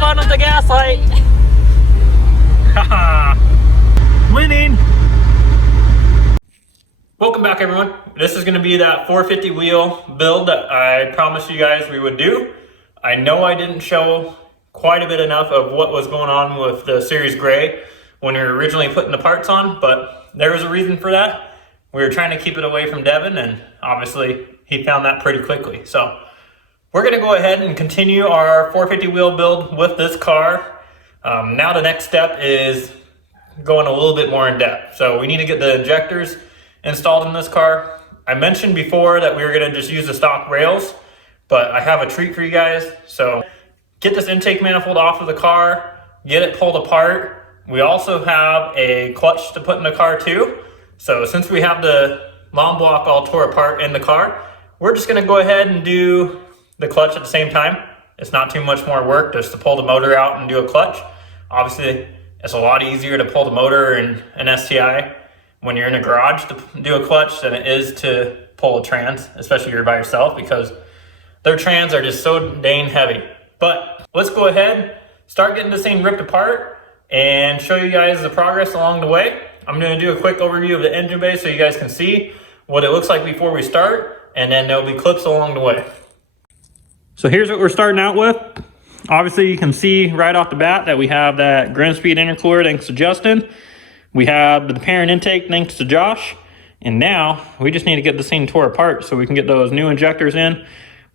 fun with the gas light. Haha. Winning. Welcome back, everyone. This is going to be that 450 wheel build that I promised you guys we would do. I know I didn't show quite a bit enough of what was going on with the Series Gray when we were originally putting the parts on, but there was a reason for that. We were trying to keep it away from Devin, and obviously he found that pretty quickly. So we're going to go ahead and continue our 450 wheel build with this car. Now the next step is going a little bit more in depth. So we need to get the injectors installed in this car. I mentioned before that we were going to just use the stock rails, but I have a treat for you guys. So get this intake manifold off of the car, get it pulled apart. We also have a clutch to put in the car too. So since we have the long block all tore apart in the car, we're just going to go ahead and do the clutch at the same time. It's not too much more work just to pull the motor out and do a clutch. Obviously, it's a lot easier to pull the motor in an STI when you're in a garage to do a clutch than it is to pull a trans, especially if you're by yourself, because their trans are just so dang heavy. But let's go ahead, start getting this thing ripped apart and show you guys the progress along the way. I'm going to do a quick overview of the engine bay so you guys can see what it looks like before we start, and then there'll be clips along the way. So here's what we're starting out with. Obviously you can see right off the bat that we have that Grimmspeed intercooler thanks to Justin. We have the Perrin Intake thanks to Josh. And now we just need to get this thing tore apart so we can get those new injectors in.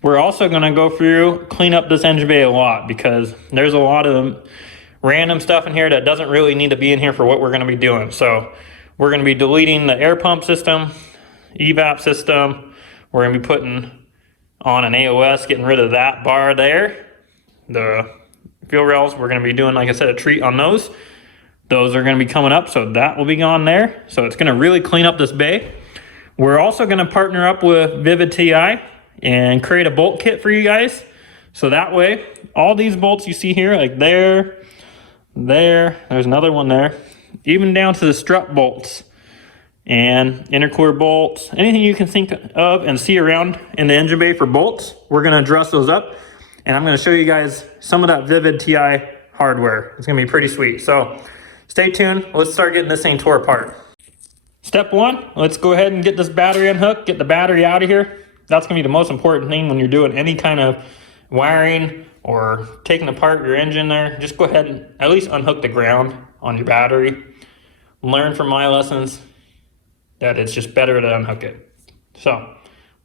We're also going to go through, clean up this engine bay a lot because there's a lot of random stuff in here that doesn't really need to be in here for what we're going to be doing. So we're going to be deleting the air pump system, evap system. We're going to be putting on an AOS, getting rid of that bar there. The fuel rails, we're going to be doing, like I said, a treat on those. Those are going to be coming up, so that will be gone there. So it's going to really clean up this bay. We're also going to partner up with Vivid TI and create a bolt kit for you guys. So that way, all these bolts you see here, like there's another one there, even down to the strut bolts and intercooler bolts, anything you can think of and see around in the engine bay for bolts, we're going to dress those up. And I'm going to show you guys some of that Vivid TI hardware. It's going to be pretty sweet. So stay tuned. Let's start getting this thing tore apart. Step one, let's go ahead and get this battery unhooked, get the battery out of here. That's going to be the most important thing when you're doing any kind of wiring or taking apart your engine there. Just go ahead and at least unhook the ground on your battery. Learn from my lessons that it's just better to unhook it. So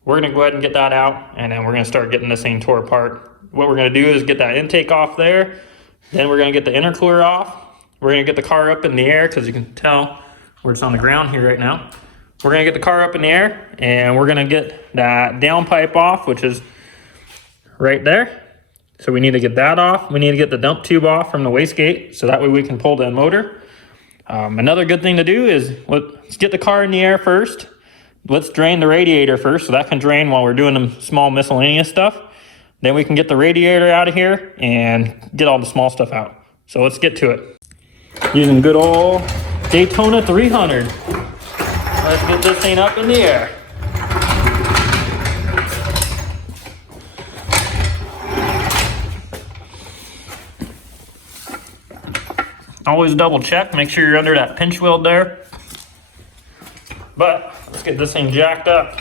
we're going to go ahead and get that out, and then we're going to start getting this thing tore apart. What we're going to do is get that intake off there. Then we're going to get the intercooler off. We're going to get the car up in the air because you can tell we're just on the ground here right now. We're going to get the car up in the air, and we're going to get that downpipe off, which is right there. So we need to get that off. We need to get the dump tube off from the wastegate so that way we can pull the motor. Another good thing to do is let's get the car in the air first. Let's drain the radiator first so that can drain while we're doing the small miscellaneous stuff. Then we can get the radiator out of here and get all the small stuff out. So let's get to it. Using good old Daytona 300. Let's get this thing up in the air. Always double check, make sure you're under that pinch weld there. But let's get this thing jacked up.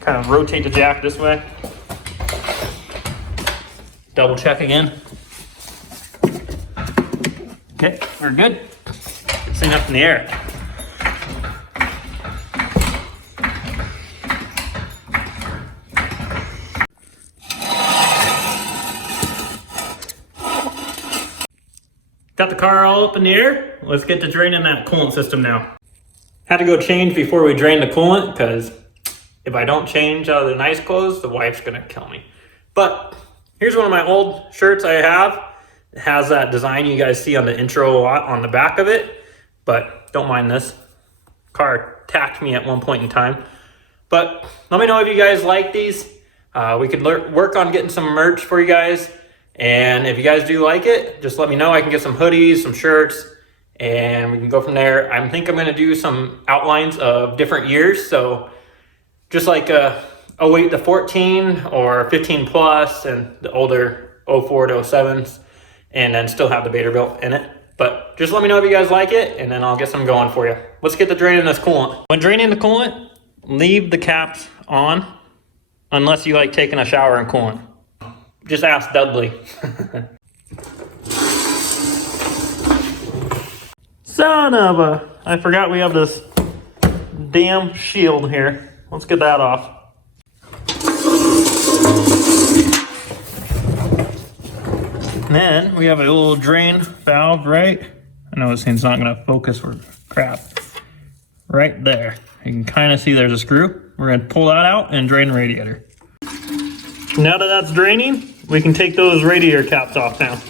Kind of rotate the jack this way. Double check again. Okay, we're good. This thing up in the air. Got the car all up in the air. Let's get to draining that coolant system now. Had to go change before we drain the coolant because if I don't change out of the nice clothes, the wife's gonna kill me. But here's one of my old shirts I have. It has that design you guys see on the intro a lot on the back of it, but don't mind this. Car attacked me at one point in time. But let me know if you guys like these. We could work on getting some merch for you guys. And if you guys do like it, just let me know. I can get some hoodies, some shirts, and we can go from there. I think I'm going to do some outlines of different years. So just like 08 to 14 or 15 plus and the older 04 to 07s, and then still have the Baderbilt in it. But just let me know if you guys like it, and then I'll get some going for you. Let's get to draining this coolant. When draining the coolant, leave the caps on unless you like taking a shower in coolant. Just ask Dudley. Son of a... I forgot we have this damn shield here. Let's get that off. And then we have a little drain valve, right? I know this thing's not gonna focus for crap. Right there. You can kind of see there's a screw. We're gonna pull that out and drain the radiator. Now that that's draining, we can take those radiator caps off now.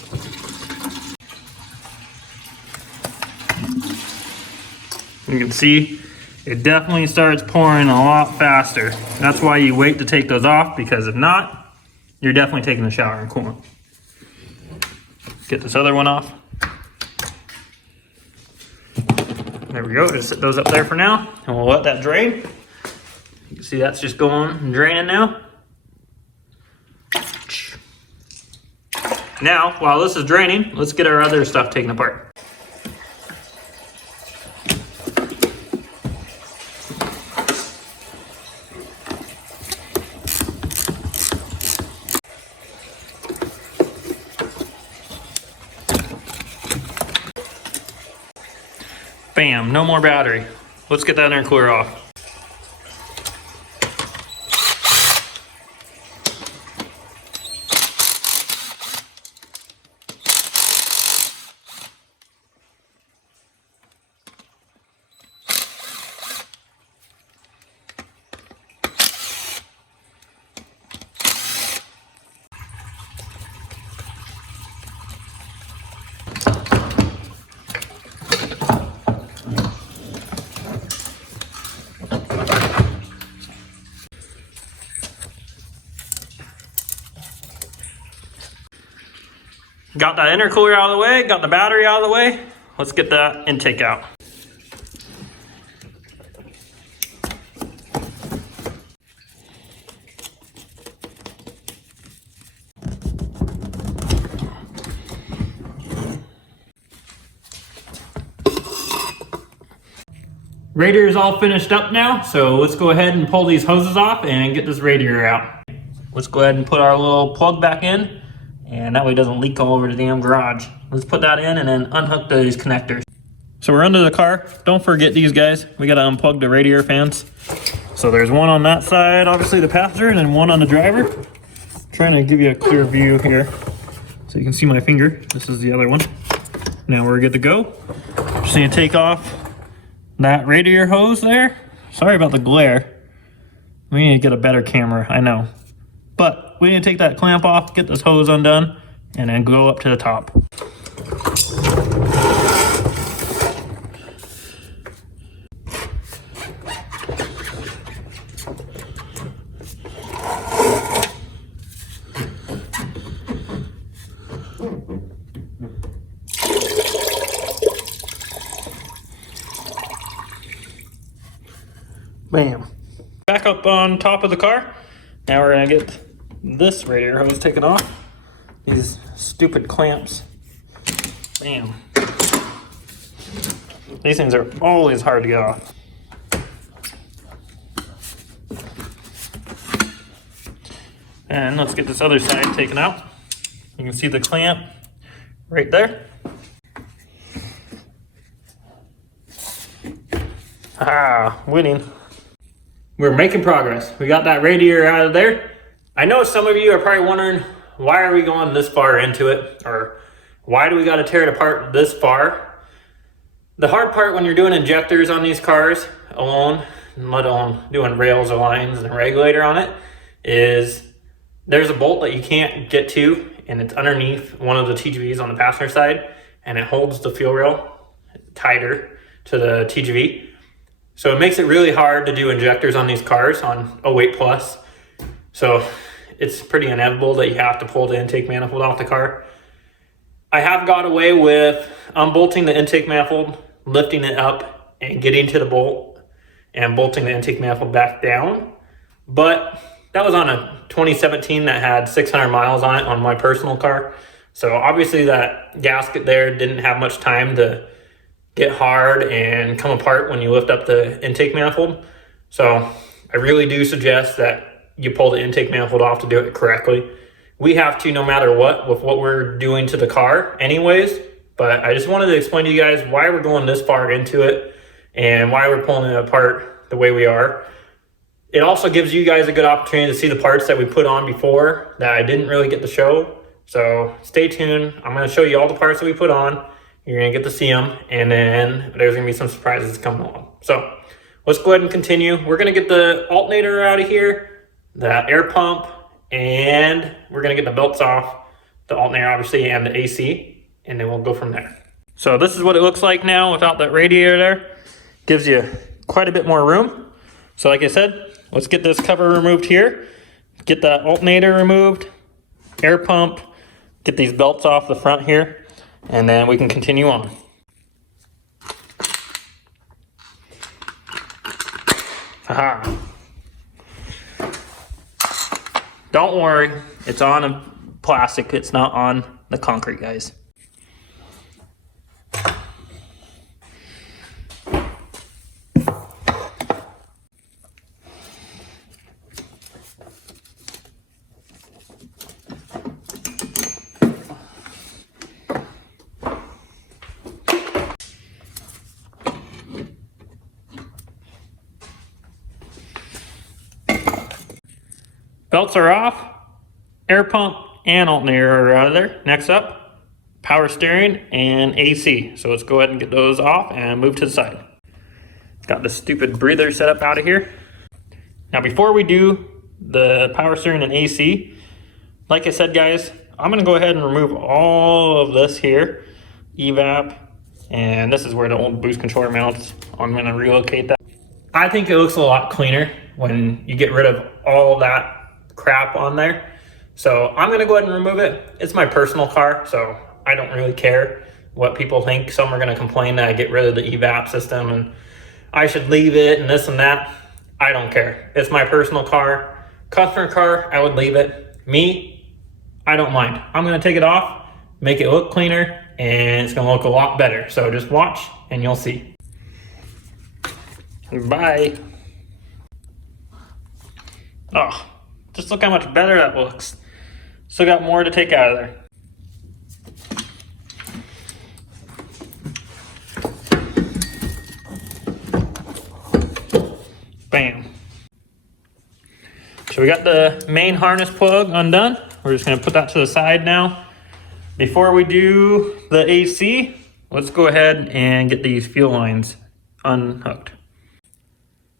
You can see it definitely starts pouring a lot faster. That's why you wait to take those off, because if not, you're definitely taking a shower in coolant. Get this other one off. There we go, just set those up there for now, and we'll let that drain. You can see that's just going and draining now. Now, while this is draining, let's get our other stuff taken apart. Bam, no more battery. Let's get that intercooler off. Got that intercooler out of the way, got the battery out of the way. Let's get that intake out. Radiator is all finished up now, so let's go ahead and pull these hoses off and get this radiator out. Let's go ahead and put our little plug back in, and that way it doesn't leak all over the damn garage. Let's put that in and then unhook these connectors. So we're under the car. Don't forget these guys. We gotta unplug the radiator fans. So there's one on that side, obviously the passenger, and then one on the driver. I'm trying to give you a clear view here so you can see my finger. This is the other one. Now we're good to go. Just gonna take off that radiator hose there. Sorry about the glare. We need to get a better camera, I know. But we need to take that clamp off, get this hose undone, and then go up to the top. Bam. Back up on top of the car. Now we're gonna get this radiator hose taken off. These stupid clamps. Bam. These things are always hard to get off. And let's get this other side taken out. You can see the clamp right there. Ah, winning. We're making progress. We got that radiator out of there. I know some of you are probably wondering, why are we going this far into it? Or why do we got to tear it apart this far? The hard part when you're doing injectors on these cars alone, let alone doing rails or lines and a regulator on it, is there's a bolt that you can't get to, and it's underneath one of the TGVs on the passenger side, and it holds the fuel rail tighter to the TGV. So it makes it really hard to do injectors on these cars on 08 plus. So it's pretty inevitable that you have to pull the intake manifold off the car. I have got away with unbolting the intake manifold, lifting it up and getting to the bolt and bolting the intake manifold back down. But That was on a 2017 that had 600 miles on it on my personal car. So obviously that gasket there didn't have much time to get hard and come apart when you lift up the intake manifold. So I really do suggest that you pull the intake manifold off to do it correctly. We have to no matter what with what we're doing to the car anyways, but I just wanted to explain to you guys why we're going this far into it and why we're pulling it apart the way we are. It also gives you guys a good opportunity to see the parts that we put on before that I didn't really get to show. So stay tuned. I'm going to show you all the parts that we put on. You're going to get to see them, and then there's going to be some surprises coming along. So let's go ahead and continue. We're going to get the alternator out of here, the air pump, and we're going to get the belts off, the alternator obviously, and the AC, and then we'll go from there. So this is what it looks like now without that radiator there. Gives you quite a bit more room. So like I said, let's get this cover removed here, get the alternator removed, air pump, get these belts off the front here, and then we can continue on. Aha. Don't worry, it's on a plastic, it's not on the concrete, guys. Belts are off, air pump and alternator are out of there. Next up, power steering and AC. So let's go ahead and get those off and move to the side. Got this stupid breather set up out of here. Now before we do the power steering and AC, like I said guys, I'm gonna go ahead and remove all of this here, evap, and this is where the old boost controller mounts. I'm gonna relocate that. I think it looks a lot cleaner when you get rid of all that crap on there. So I'm gonna go ahead and remove it. It's my personal car, so I don't really care what people think. Some are gonna complain that I get rid of the evap system and I should leave it and this and that. I don't care. It's my personal car. Customer car, I would leave it. Me, I don't mind. I'm gonna take it off, make it look cleaner, and it's gonna look a lot better. So just watch and you'll see. Bye. Oh. Just look how much better that looks. Still got more to take out of there. Bam. So we got the main harness plug undone. We're just gonna put that to the side now. Before we do the AC, let's go ahead and get these fuel lines unhooked.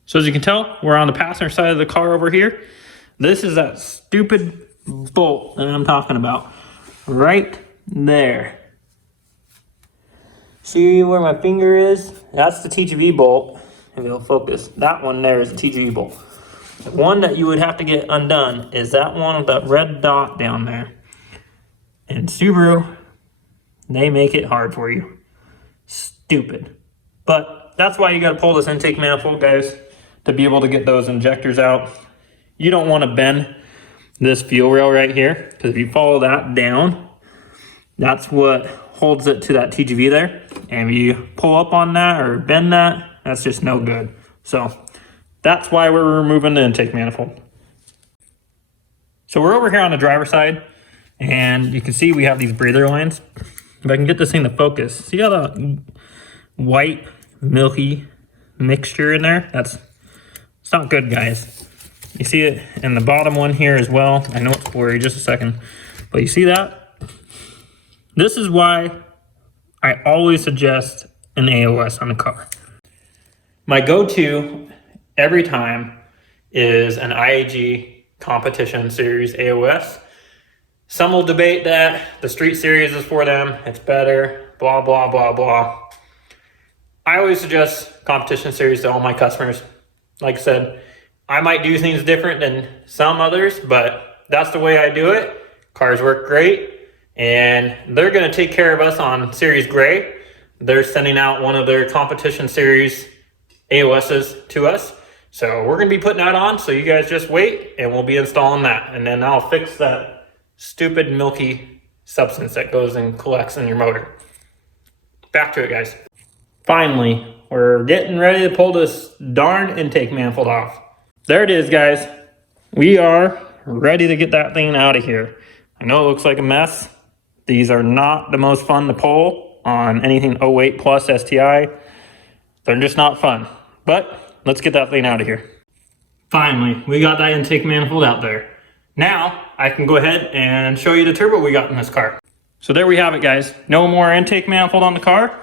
So as you can tell, we're on the passenger side of the car over here. This is that stupid bolt that I'm talking about. Right there. See where my finger is? That's the TGV bolt. If it'll focus. That one there is the TGV bolt. The one that you would have to get undone is that one with that red dot down there. And Subaru, they make it hard for you. Stupid. But that's why you gotta pull this intake manifold, guys, to be able to get those injectors out. You don't want to bend this fuel rail right here, because if you follow that down, that's what holds it to that TGV there. And if you pull up on that or bend that, that's just no good. So that's why we're removing the intake manifold. So we're over here on the driver's side, and you can see we have these breather lines. If I can get this thing to focus, see how the white milky mixture in there? It's not good, guys. You see it in the bottom one here as well. I know it's blurry, just a second. But you see that? This is why I always suggest an AOS on the car. My go-to every time is an IAG competition series AOS. Some will debate that the street series is for them, it's better, blah, blah, blah, blah. I always suggest competition series to all my customers. Like I said, I might do things different than some others, but that's the way I do it. Cars work great, and they're gonna take care of us on Series Gray. They're sending out one of their competition series AOSs to us. So we're gonna be putting that on, so you guys just wait and we'll be installing that. And then I'll fix that stupid milky substance that goes and collects in your motor. Back to it, guys. Finally, we're getting ready to pull this darn intake manifold off. There it is, guys. We are ready to get that thing out of here. I know it looks like a mess. These are not the most fun to pull on anything 08 plus STI. They're just not fun, but let's get that thing out of here. Finally, we got that intake manifold out there. Now I can go ahead and show you the turbo we got in this car. So there we have it, guys. No more intake manifold on the car.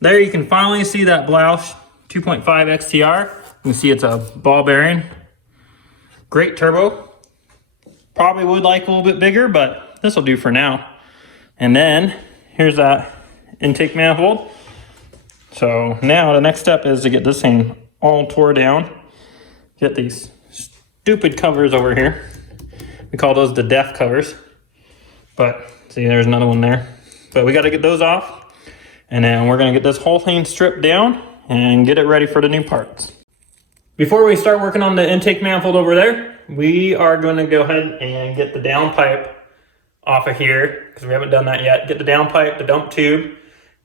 There you can finally see that Blouch 2.5 XTR. You can see it's a ball bearing. Great turbo. Probably would like a little bit bigger, but this will do for now. And then here's that intake manifold. So now the next step is to get this thing all tore down. Get these stupid covers over here. We call those the death covers. But see, there's another one there. But we got to get those off. And then we're going to get this whole thing stripped down and get it ready for the new parts. Before we start working on the intake manifold over there, we are going to go ahead and get the downpipe off of here, because we haven't done that yet. Get the downpipe, the dump tube,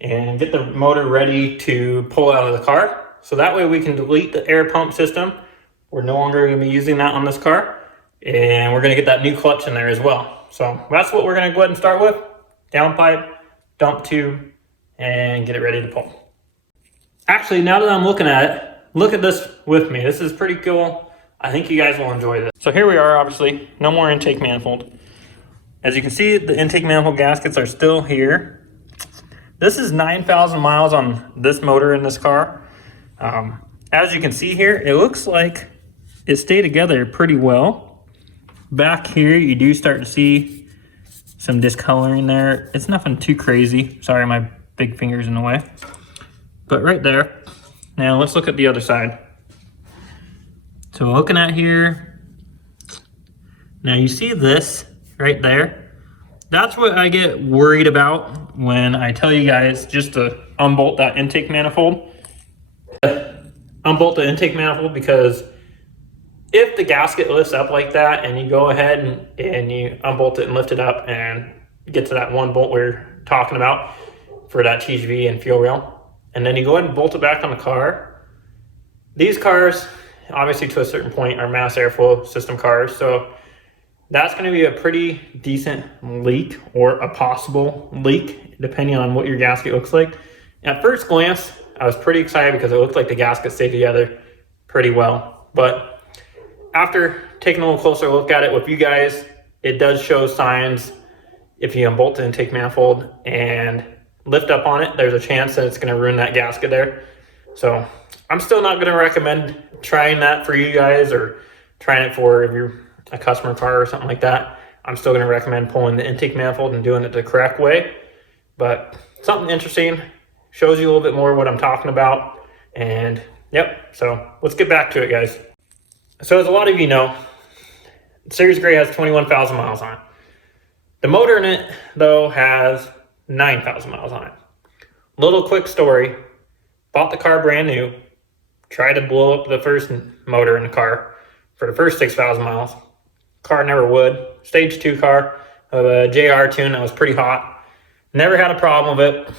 and get the motor ready to pull out of the car. So that way we can delete the air pump system. We're no longer going to be using that on this car. And we're going to get that new clutch in there as well. So that's what we're going to go ahead and start with. Downpipe, dump tube, and get it ready to pull. Actually, now that I'm looking at it, look at this with me. This is pretty cool. I think you guys will enjoy this. So here we are, obviously, no more intake manifold. As you can see, the intake manifold gaskets are still here. This is 9,000 miles on this motor in this car. As you can see here, it looks like it stayed together pretty well. Back here, you do start to see some discoloring there. It's nothing too crazy. Sorry, my big finger's in the way. But right there. Now let's look at the other side. So looking at here, now you see this right there. That's what I get worried about when I tell you guys just to unbolt that intake manifold. Unbolt the intake manifold, because if the gasket lifts up like that and you go ahead and you unbolt it and lift it up and get to that one bolt we're talking about for that TGV and fuel rail, and then you go ahead and bolt it back on the car. These cars, obviously to a certain point, are mass airflow system cars, so that's going to be a pretty decent leak, or a possible leak, depending on what your gasket looks like. At first glance, I was pretty excited because it looked like the gasket stayed together pretty well. But after taking a little closer look at it with you guys, it does show signs. If you unbolt the intake manifold and lift up on it, there's a chance that it's going to ruin that gasket there. So I'm still not going to recommend trying that for you guys, or trying it for if you're a customer car or something like that. I'm still going to recommend pulling the intake manifold and doing it the correct way. But something interesting, shows you a little bit more what I'm talking about. And yep, so let's get back to it, guys. So as a lot of you know, Series Gray has 21,000 miles on it. The motor in it, though, has 9,000 miles on it. Little quick story. Bought the car brand new. Tried to blow up the first motor in the car for the first 6,000 miles. Car never would. Stage 2 car of a JR tune that was pretty hot. Never had a problem with it.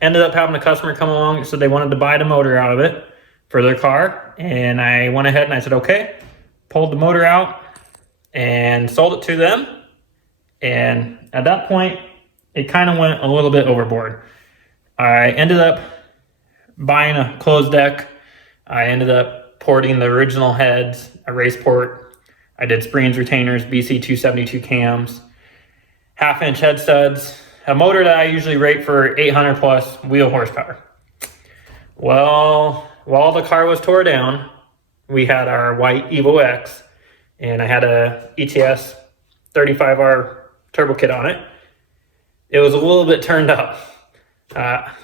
Ended up having a customer come along and said they wanted to buy the motor out of it for their car. And I went ahead and I said, okay. Pulled the motor out and sold it to them. And at that point, it kind of went a little bit overboard. I ended up buying a closed deck. I ended up porting the original heads, a race port. I did springs, retainers, BC 272 cams, 1/2-inch head studs, a motor that I usually rate for 800 plus wheel horsepower. Well, while the car was tore down, we had our white Evo X, and I had a ETS 35R turbo kit on it. It was a little bit turned up.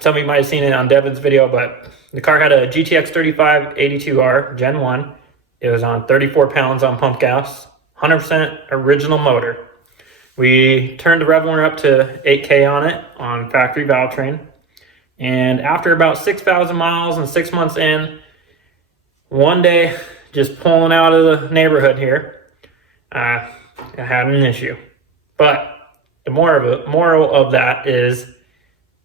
Some of you might have seen it on Devin's video, but the car had a GTX 35 82R Gen 1. It was on 34 pounds on pump gas, 100% original motor. We turned the rev warmer up to 8K on it on factory valve train. And after about 6,000 miles and 6 months in, one day just pulling out of the neighborhood here, I had an issue. But the moral of that is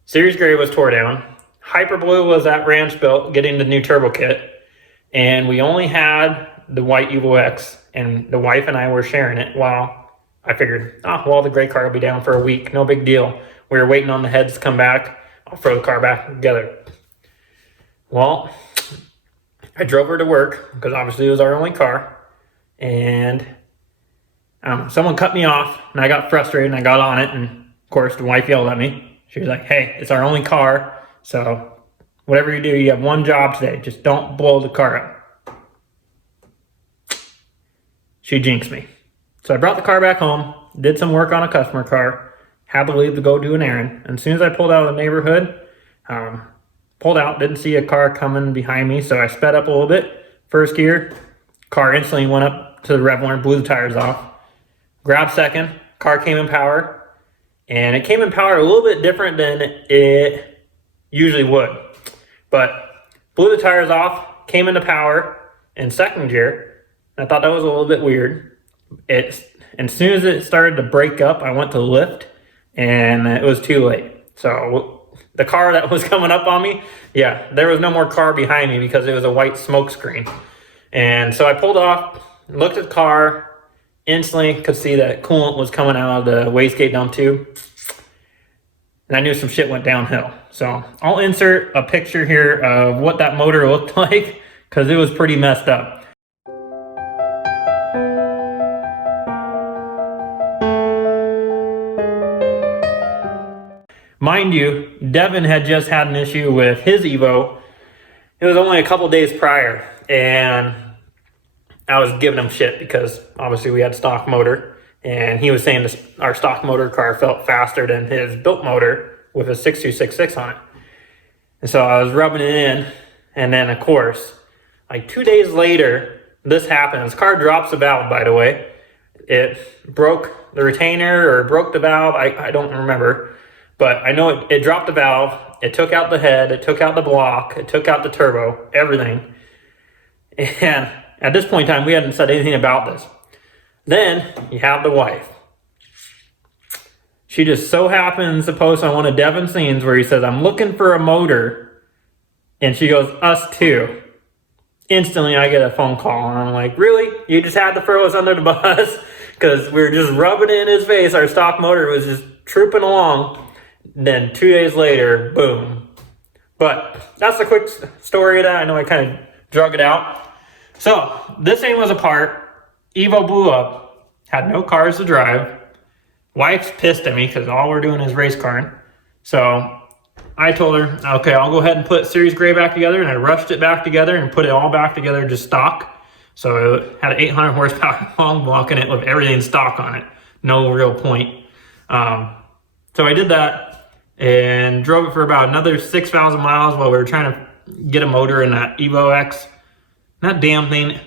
Series Gray was tore down. Hyper Blue was at ranch built, getting the new turbo kit. And we only had the white Evo X, and the wife and I were sharing it. While I figured, oh, well, the gray car will be down for a week. No big deal. We were waiting on the heads to come back. I'll throw the car back together. Well, I drove her to work because obviously it was our only car. And someone cut me off, and I got frustrated, and I got on it. And of course, the wife yelled at me. She was like, hey, it's our only car. So whatever you do, you have one job today. Just don't blow the car up. She jinxed me. So I brought the car back home, did some work on a customer car, had to leave to go do an errand. And as soon as I pulled out of the neighborhood, pulled out, didn't see a car coming behind me, so I sped up a little bit. First gear, car instantly went up to the rev line, blew the tires off. Grabbed second, car came in power. And it came in power a little bit different than it usually would. But blew the tires off, came into power in second gear. I thought that was a little bit weird. As soon as it started to break up, I went to lift, and it was too late. So the car that was coming up on me, yeah, there was no more car behind me because it was a white smoke screen. And so I pulled off, looked at the car, instantly could see that coolant was coming out of the wastegate dump tube. And I knew some shit went downhill. So I'll insert a picture here of what that motor looked like because it was pretty messed up. Mind you, Devin had just had an issue with his Evo. It was only a couple days prior, and I was giving him shit because obviously we had stock motor, and he was saying our stock motor car felt faster than his built motor with a 6266 on it. And so I was rubbing it in, and then of course, like 2 days later, this happened. This car drops the valve, by the way. It broke the retainer or broke the valve. I don't remember, but I know it dropped the valve. It took out the head, it took out the block, it took out the turbo, everything. And at this point in time, we hadn't said anything about this. Then you have the wife. She just so happens to post on one of Devin's scenes where he says, I'm looking for a motor. And she goes, us too. Instantly, I get a phone call. And I'm like, really? You just had to throw us under the bus? Because we were just rubbing it in his face. Our stock motor was just trooping along. Then 2 days later, boom. But that's the quick story of that. I know I kind of drug it out. So this thing was apart. Evo blew up. Had no cars to drive. Wife's pissed at me because all we're doing is race carring. So I told her, okay, I'll go ahead and put Series Gray back together. And I rushed it back together and put it all back together just stock. So it had an 800 horsepower long block in it with everything stock on it. No real point. So I did that and drove it for about another 6,000 miles while we were trying to get a motor in that Evo X. That damn thing,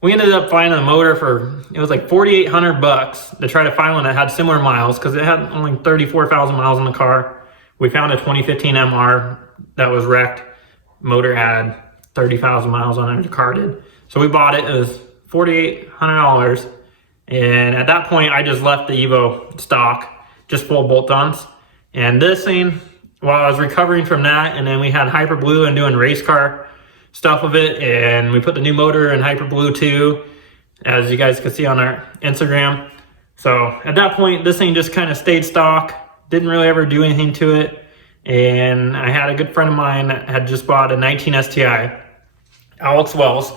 we ended up finding a motor for, it was like $4,800 to try to find one that had similar miles because it had only 34,000 miles on the car. We found a 2015 MR that was wrecked. Motor had 30,000 miles on it, the car did. So we bought it, it was $4,800. And at that point, I just left the Evo stock, just full bolt-ons. And this thing, while I was recovering from that, and then we had Hyper Blue and doing race car stuff with it, and we put the new motor in Hyper Blue too, as you guys can see on our Instagram. So at that point, this thing just kind of stayed stock, didn't really ever do anything to it. And I had a good friend of mine that had just bought a 19 STI, Alex Wells,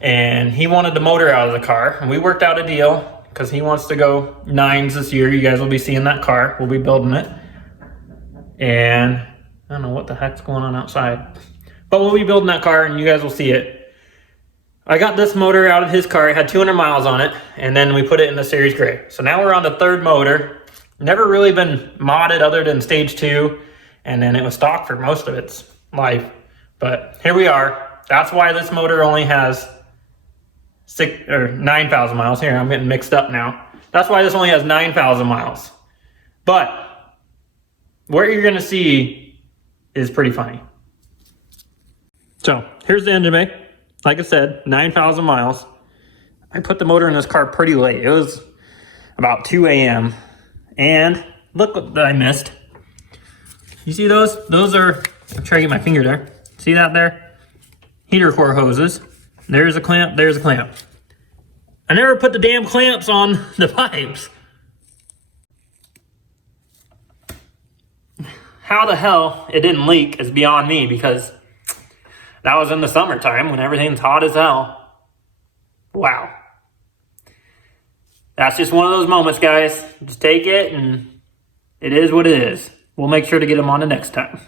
and he wanted the motor out of the car, and we worked out a deal because he wants to go 9s this year. You guys will be seeing that car. We'll be building it. And I don't know what the heck's going on outside. But we'll be building that car and you guys will see it. I got this motor out of his car. It had 200 miles on it. And then we put it in the Series Gray. So now we're on the third motor. Never really been modded other than stage 2. And then it was stock for most of its life. But here we are. That's why this motor only has 9,000 miles. Here, I'm getting mixed up now. That's why this only has 9,000 miles. But what you're going to see is pretty funny. So here's the engine bay. like I said, 9,000 miles. I put the motor in this car pretty late. It was about 2 a.m. And look what I missed. You see those? Those are, I'm trying to get my finger there. See that there? Heater core hoses. There's a clamp, there's a clamp. I never put the damn clamps on the pipes. How the hell it didn't leak is beyond me, because that was in the summertime when everything's hot as hell. Wow. That's just one of those moments, guys. Just take it, and it is what it is. We'll make sure to get them on the next time.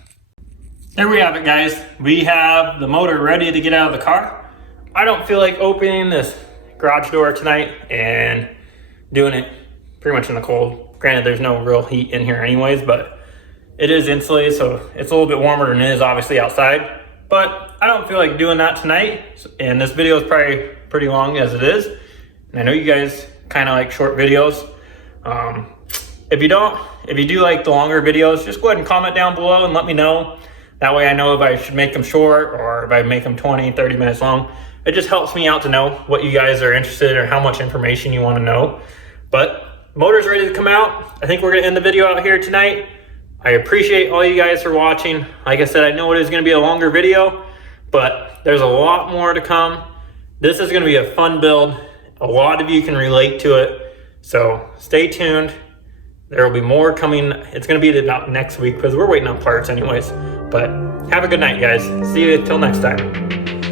There we have it, guys. We have the motor ready to get out of the car. I don't feel like opening this garage door tonight and doing it pretty much in the cold. Granted, there's no real heat in here anyways, but it is insulated, so it's a little bit warmer than it is obviously outside. But I don't feel like doing that tonight, and this video is probably pretty long as it is. And I know you guys kind of like short videos. If you do like the longer videos, just go ahead and comment down below and let me know. That way I know if I should make them short or if I make them 20, 30 minutes long. It just helps me out to know what you guys are interested in or how much information you want to know. But motor's ready to come out. I think we're gonna end the video out here tonight. I appreciate all you guys for watching. Like I said, I know it is gonna be a longer video, but there's a lot more to come. This is gonna be a fun build. A lot of you can relate to it. So stay tuned. There will be more coming. It's gonna be about next week because we're waiting on parts anyways. But have a good night, guys. See you till next time.